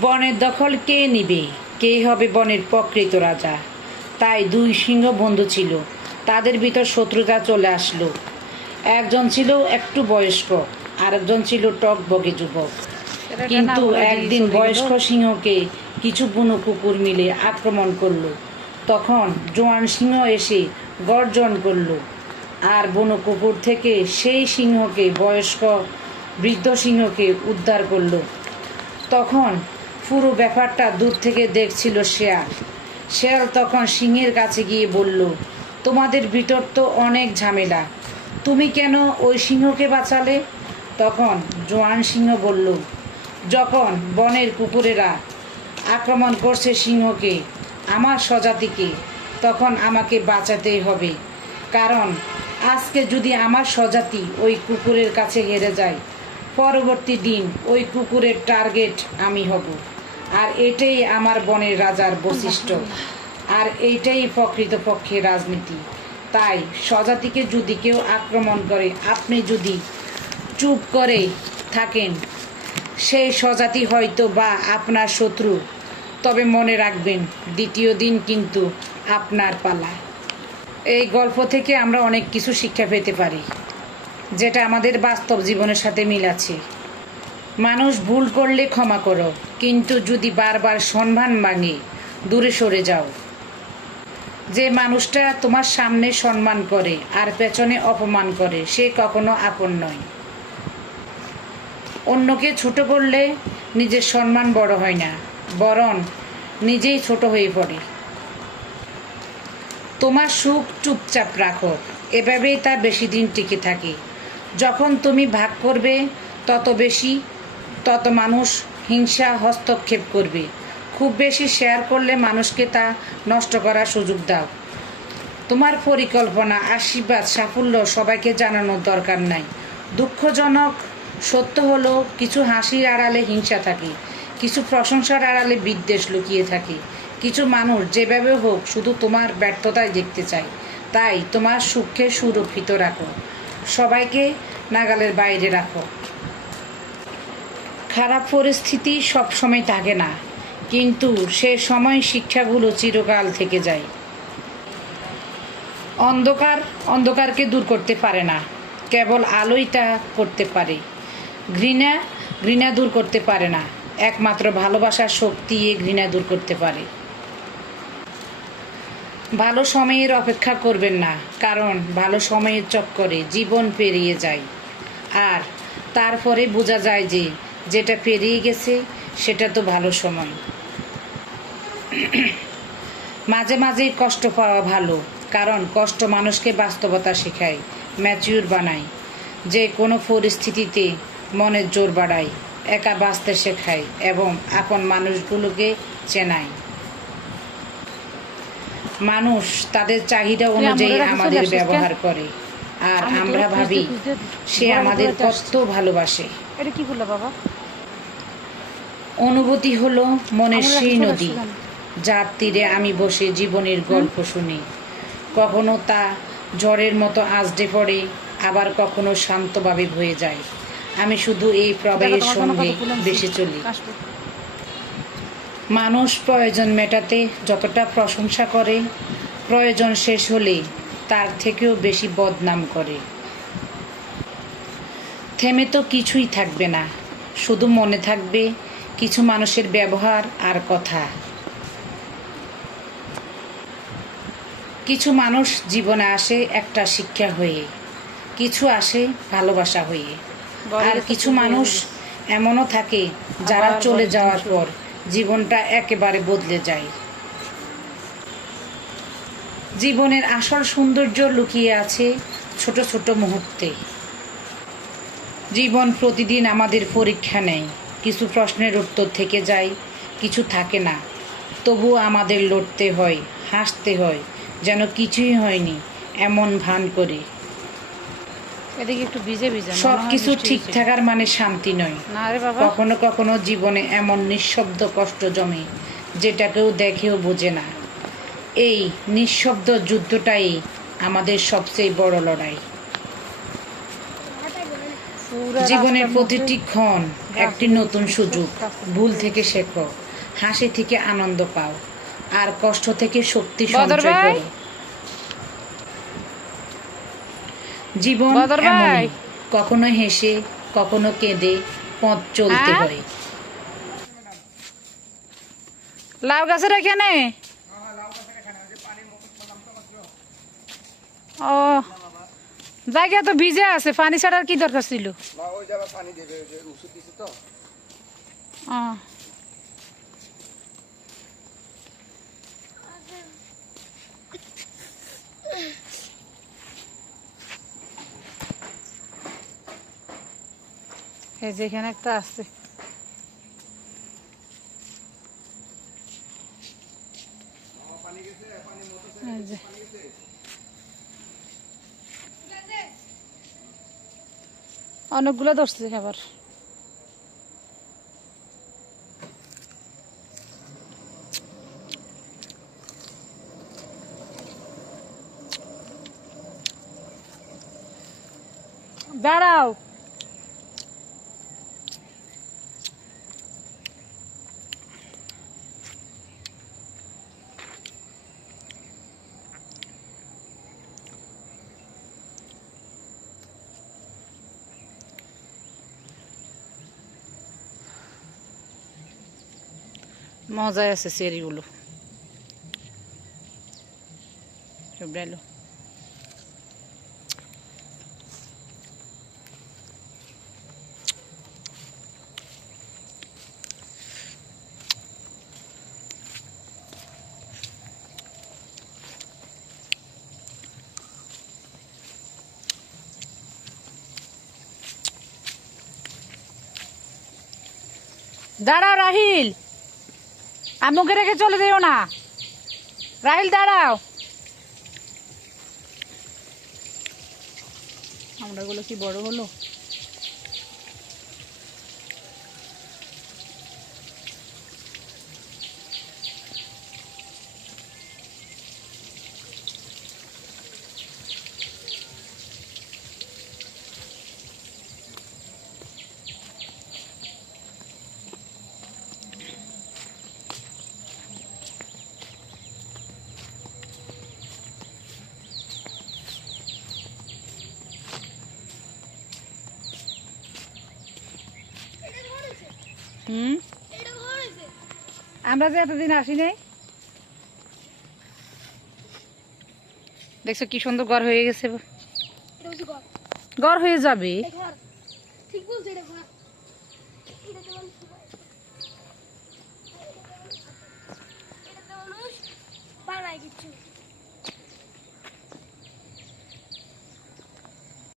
বনের দখল কে নিবে? কে হবে বনের প্রকৃত রাজা? তাই দুই সিংহ বন্ধু ছিল। তাদের ভিতর শত্রুতা চলে আসলো। একজন ছিল একটু বয়স্ক আরেকজন ছিল টক বগে যুবক কিন্তু একদিন বয়স্ক সিংহকে কিছু বুনো কুকুর মিলে আক্রমণ করল। তখন জোয়ান সিংহ এসে গর্জন করল। আর বুনো কুকুর থেকে সেই সিংহকে বয়স্ক বৃদ্ধ সিংহকে উদ্ধার করল। তখন পুরো ব্যাপারটা দূর থেকে দেখছিল শেয়াল। শেয়াল তখন সিংহের কাছে গিয়ে বলল, তোমাদের ভিতর তো অনেক ঝামেলা। তুমি কেন ওই সিংহকে বাঁচালে? তখন জোয়ান সিংহ বলল, যখন বনের কুকুরেরা আক্রমণ করছে সিংহকে, আমার স্বজাতিকে, তখন আমাকে বাঁচাতেই হবে। কারণ আজকে যদি আমার স্বজাতি ওই কুকুরের কাছে হেরে যায়, পরবর্তী দিন ওই কুকুরের টার্গেট আমি হব। আর এটাই আমার বনের রাজার বৈশিষ্ট্য। আর এইটাই প্রকৃতপক্ষে রাজনীতি। তাই স্বজাতিকে যদি কেউ আক্রমণ করে, আপনি যদি চুপ করে থাকেন সেই স্বজাতি হয়তো বা আপনার শত্রু। তবে মনে রাখবেন, দ্বিতীয় দিন কিন্তু আপনার পালা। এই গল্প থেকে আমরা অনেক কিছু শিক্ষা পেতে পারি, যেটা আমাদের বাস্তব জীবনের সাথে মিল আছে। মানুষ ভুল করলে ক্ষমা করো, কিন্তু যদি বারবার সম্মান ভাঙে, দূরে সরে যাও। যে মানুষটা তোমার সামনে সম্মান করে আর পেছনে অপমান করে, সে কখনো আপন নয়। অন্যকে ছোট করলে নিজের সম্মান বড় হয় না, বরং নিজেই ছোট হয়ে পড়ে। তোমার সুখ চুপচাপ রাখো, এভাবেই তা বেশি দিন টিকে থাকে। যখন তুমি ভাগ করবে, তত বেশি তত মানুষ হিংসা, হস্তক্ষেপ করবে। খুব বেশি শেয়ার করলে মানুষকে তা নষ্ট করার সুযোগ দাও। তোমার পরিকল্পনা, আশীর্বাদ, সাফল্য সবাইকে জানানোর দরকার নাই। দুঃখজনক সত্য হলো, কিছু হাসির আড়ালে হিংসা থাকে, কিছু প্রশংসার আড়ালে বিদ্বেষ লুকিয়ে থাকে। কিছু মানুষ যেভাবে হোক শুধু তোমার ব্যর্থতায় দেখতে চায়। তাই তোমার সুখকে সুরক্ষিত রাখো। সবাইকে নাগালের বাইরে রাখো। খারাপ পরিস্থিতি সবসময় থাকে না। কিন্তু সে সময় শিক্ষাগুলো চিরকাল থেকে যায়। অন্ধকার অন্ধকারকে দূর করতে পারে না। কেবল আলোই তা করতে পারে। ঘৃণা ঘৃণা দূর করতে পারে না। একমাত্র ভালোবাসার শক্তি এ ঘৃণা দূর করতে পারে। ভালো সময়ের অপেক্ষা করবেন না, কারণ ভালো সময়ের চক্করে জীবন পেরিয়ে যায়। আর তারপরে বোঝা যায় যে যেটা পেরিয়ে গেছে সেটা তো ভালো সময় মাঝে মাঝেই কষ্ট পাওয়া ভালো কারণ কষ্ট মানুষকে বাস্তবতা শেখায় ম্যাচিউর বানায়। যে কোনো পরিস্থিতিতে মনের জোর বাড়ায় একা বাঁচতে শেখায় এবং আপন মানুষগুলোকে চেনায়। মানুষ তাদের চাহিদা অনুযায়ী আমাদের ব্যবহার করে। আর আমরা ভাবি সে আমাদের কত ভালোবাসে। এটা কি করল বাবা? অনুভূতি হলো মনের সেই নদী যার তীরে আমি বসে জীবনের গল্প শুনি। কখনো তা ঝড়ের মতো আজডে পড়ে আবার কখনো শান্তভাবে বয়ে যায়। আমি শুধু এই প্রবাহের সঙ্গে বেশি চলি। মানুষ প্রয়োজন মেটাতে যতটা প্রশংসা করে প্রয়োজন শেষ হলে তার থেকেও বেশি বদনাম করে। থেমে তো কিছুই থাকবে না শুধু মনে থাকবে কিছু মানুষের ব্যবহার আর কথা। কিছু মানুষ জীবনে আসে একটা শিক্ষা হয়ে কিছু আসে ভালোবাসা হয়ে। আর কিছু মানুষ এমনও থাকে যারা চলে যাওয়ার পর জীবনটা একেবারে বদলে যায়। জীবনের আসল সৌন্দর্য লুকিয়ে আছে ছোট ছোট মুহূর্তে। জীবন প্রতিদিন আমাদের পরীক্ষা নেয়। কিছু প্রশ্নের উত্তর থেকে যায় কিছু থাকে না। তবু আমাদের লড়তে হয় হাসতে হয় যেন কিছুই হয়নি এমন ভান করে। সব কিছু ঠিক থাকার মানে শান্তি নয়। কখনো কখনো জীবনে এমন নিঃশব্দ কষ্ট জমে যেটা কেউ দেখেও বোঝে না। এই নিঃশব্দ যুদ্ধটাই আমাদের সবচেয়ে বড় লড়াই। জীবনের প্রতিটি ক্ষণ একটি নতুন সুযোগ। ভুল থেকে শেখো। হাসি থেকে আনন্দ পাও। আর কষ্ট থেকে শক্তি সঞ্চয় করো। জীবন এমনই। কখনো হেসে কখনো কেঁদে পথ চলতে হ্যাঁ? হয়। লাউ গাছের এখানে? ও। জায়গা তো ভিজে আছে পানি ছাড়ার কি দরকার ছিল? যেখানে একটা যাবা পানি দেবে ওই যে ওষুধ দিছি তো ও এই যে এখানে একটা আছে এই যে। অনেকগুলো ধরছে আবার। দাঁড়াও। মজায় আছে চেরিগুলো সব ডালো দাঁড়াও রাহিল আম্মুকে রেখে চলে যেও না। রাহিল দাঁড়াও। আমরা গুলো কি বড় হলো? হুম? আমরা যে এতদিন আসি নাই দেখছ কি সুন্দর ঘর হয়ে গেছে। ঘর হয়ে যাবে। বানায় কিচ্ছু